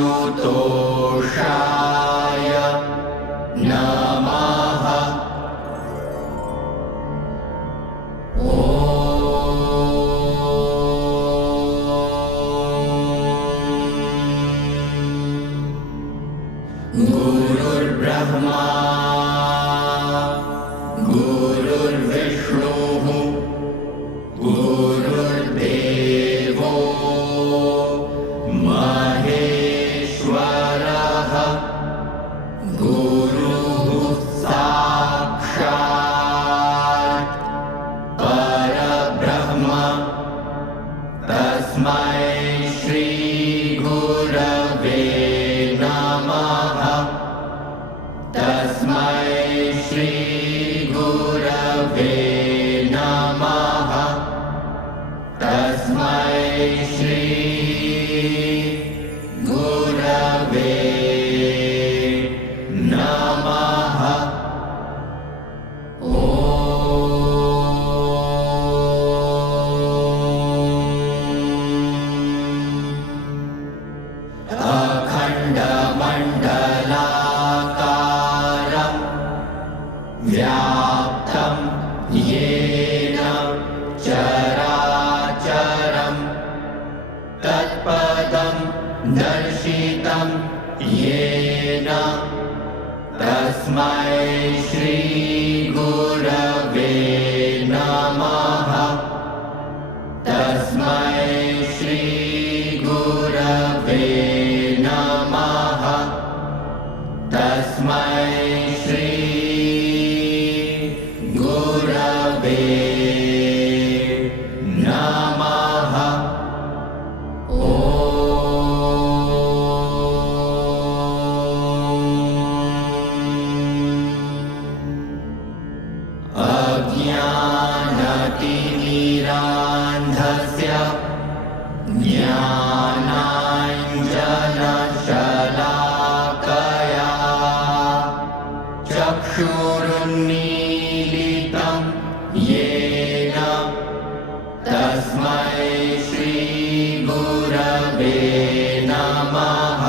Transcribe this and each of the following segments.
आशुतोषाय नमः। गुरुर्ब्रह्मा गुरुर्विष्णुः गुरुर्देवो महेश्वरः गुरुः साक्षात् परब्रह्म तस्मै श्री गुरवे नमः। तस्मै श्री गुरवे नमः। तस्मै श्री गुरवे नमः। अखण्डमण्डलाकारं व्याप्तं येन चराचरं तत्पदं दर्शितं येन तस्मै श्री गुरवे नमः। तस्मै श्री गुरवे नमः। तस्मै श्री गुरवे नमः। अज्ञानतिमिरान्धस्य ज्ञानाञ्जनशलाकया चक्षुरुन्मीलितं येन तस्मै श्री गुरवे नमः।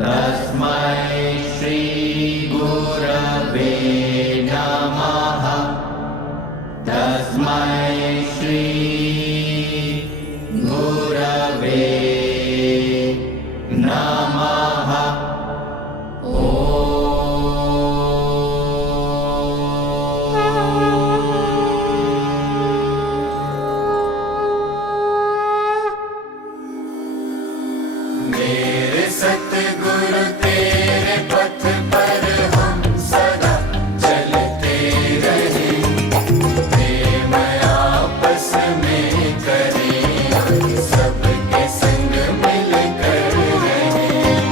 तस्मै श्री गुरवे नमः। तस्मै श्री गुरवे नमः। मेरे सतगुरु तेरे पथ पर हम सदा चलते रहे। प्रेम आपस में करें, सबके संग मिल कर रहें।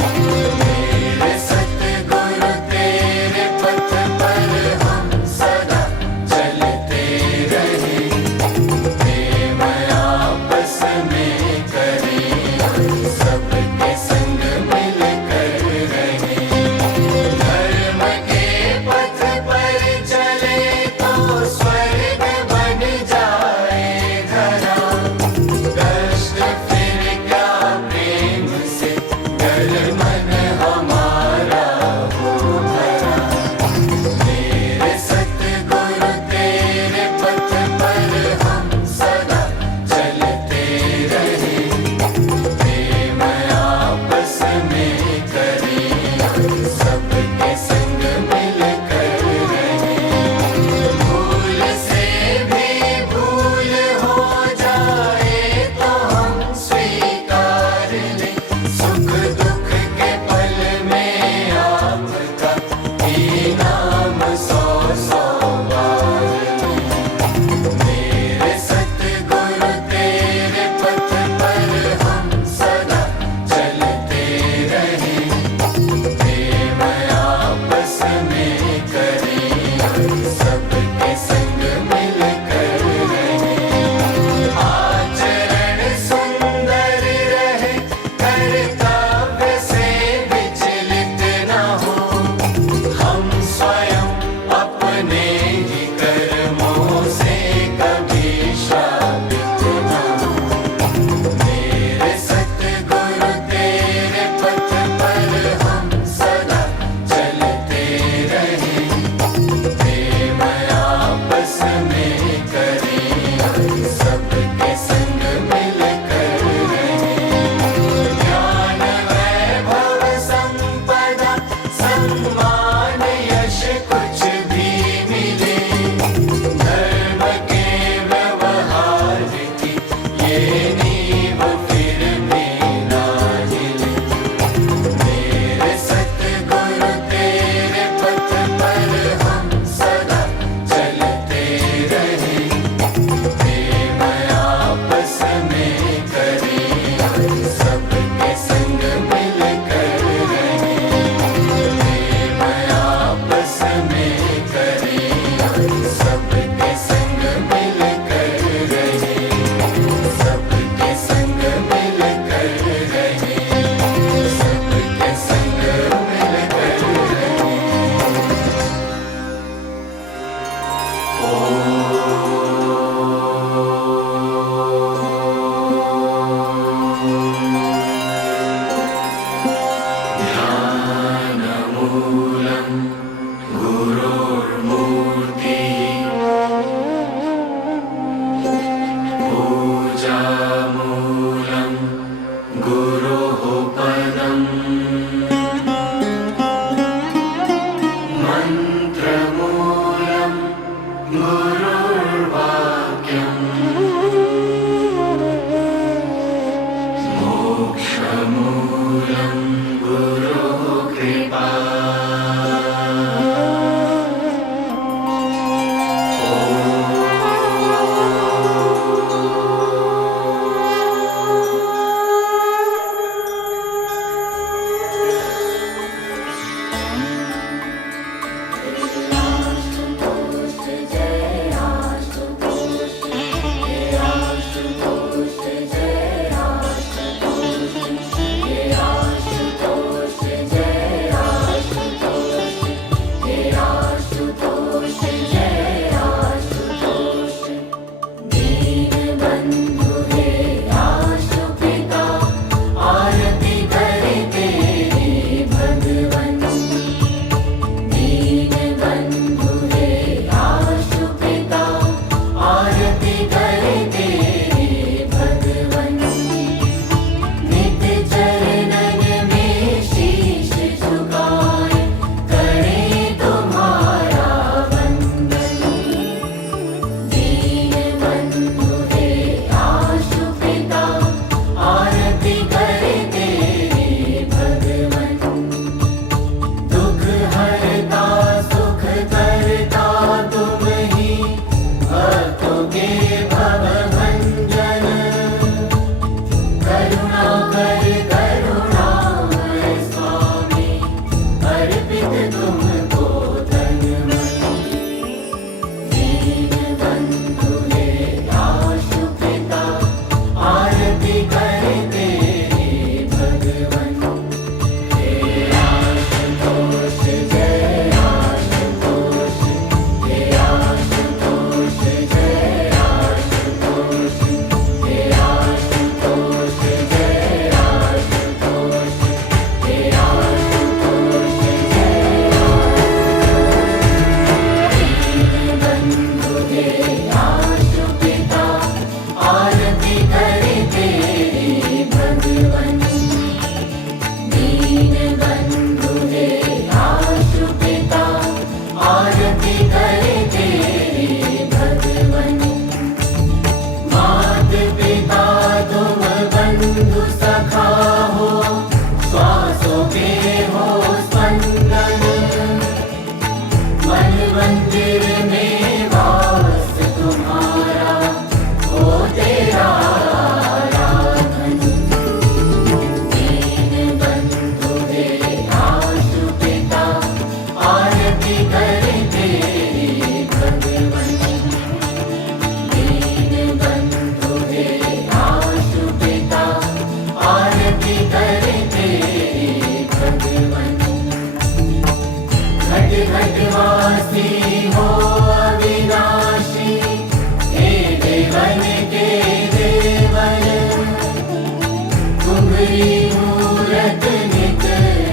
तेरी मूरत नित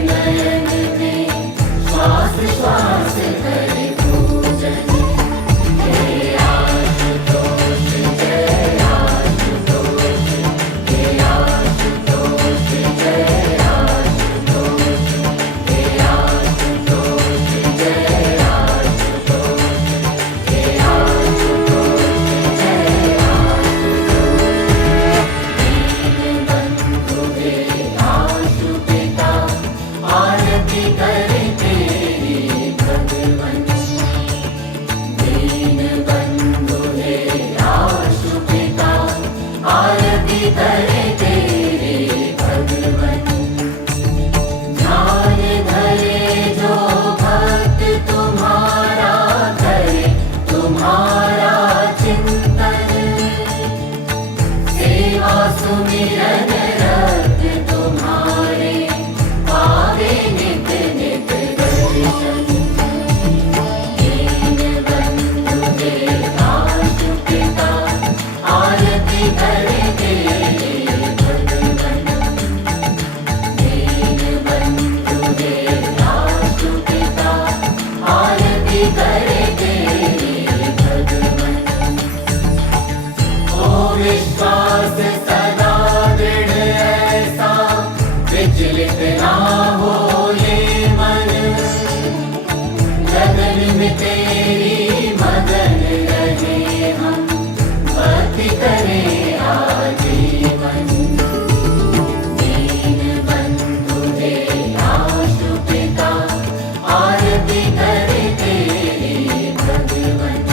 नयन में, श्वास श्वास करे पूजन। हे आशुतोष जय आशुतोष, हे आशुतोष जय आशुतोष, हे आशुतोष जय आशुतोष, हे आशुतोष जय दीनबंधु हे आशुपिता, आरती करे तेरी भगवन। दीनबंधु हे आशुपिता, आरती करे तेरी भगवन। ध्यान धरे जो भक्त तुम्हारा, करे तुम्हारा चिंतन, सेवा सुमिरन रत तुम्हारे, पावे नित नित दर्शन। दीनबंधु हे आशुपिता, आरती करे तेरी भगवन। दीनबंधु हे आशुपिता, आरती करे तेरी भगवन। ओ विश्वास सदा दृढ़ ऐसा, विचलित ना हो ये मन, लगन में तेरी मगन रहे हम, भक्ति करें आजीवन। दीनबंधु हे आशुपिता, आरती करे तेरी भगवन।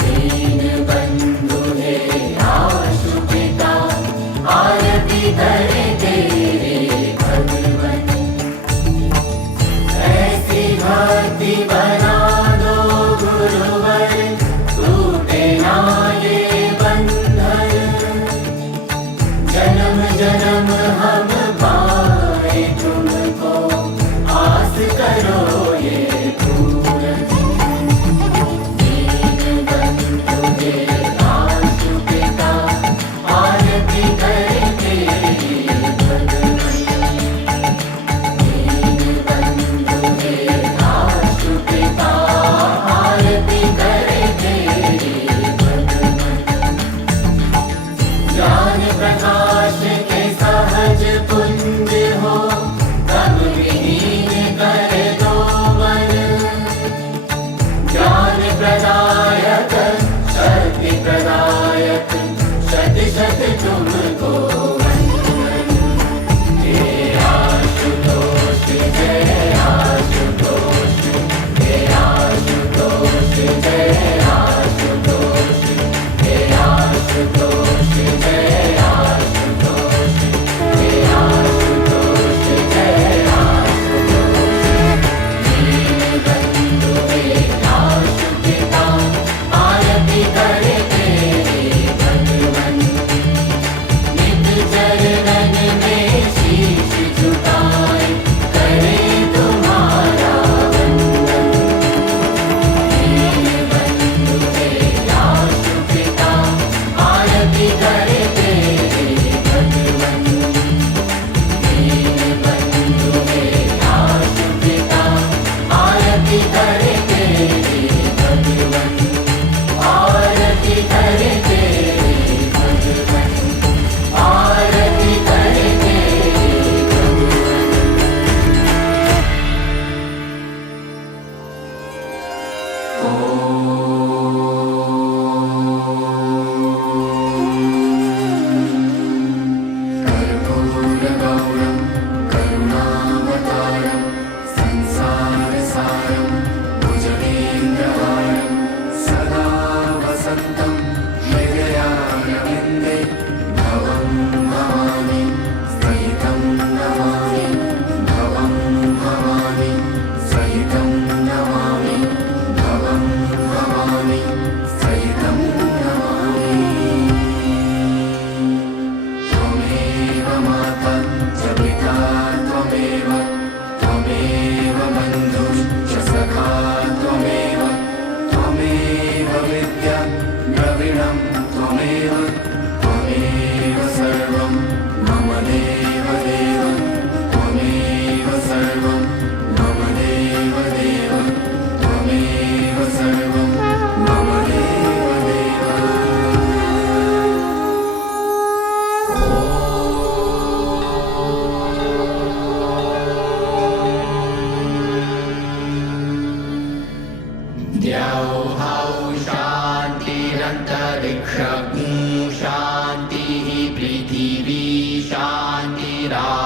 दीनबंधु हे आशुपिता, आरती करे तेरी भगवन। ऐसी भक्ति बना दो गुरुवर, टूटे ना ये बंधन, जन्म जन्म हम पाए तुमको, आस करो ये पूरन। दीनबंधु हे आशुपिता, आरती करे तेरी भगवन। दीनबंधु हे आशुपिता, आरती करे तेरी भगवन। ज्ञान प्रकाश के सहज पुंज हो, तब विहीन कर दो मन, ज्ञान प्रदायक शक्ति प्रदायक, शत शत तुमको वंदन। हे आशुतोष जय आशुतोष, हे आशुतोष जय आशुतोष, हे आशुतोष जय आशुतोष। राम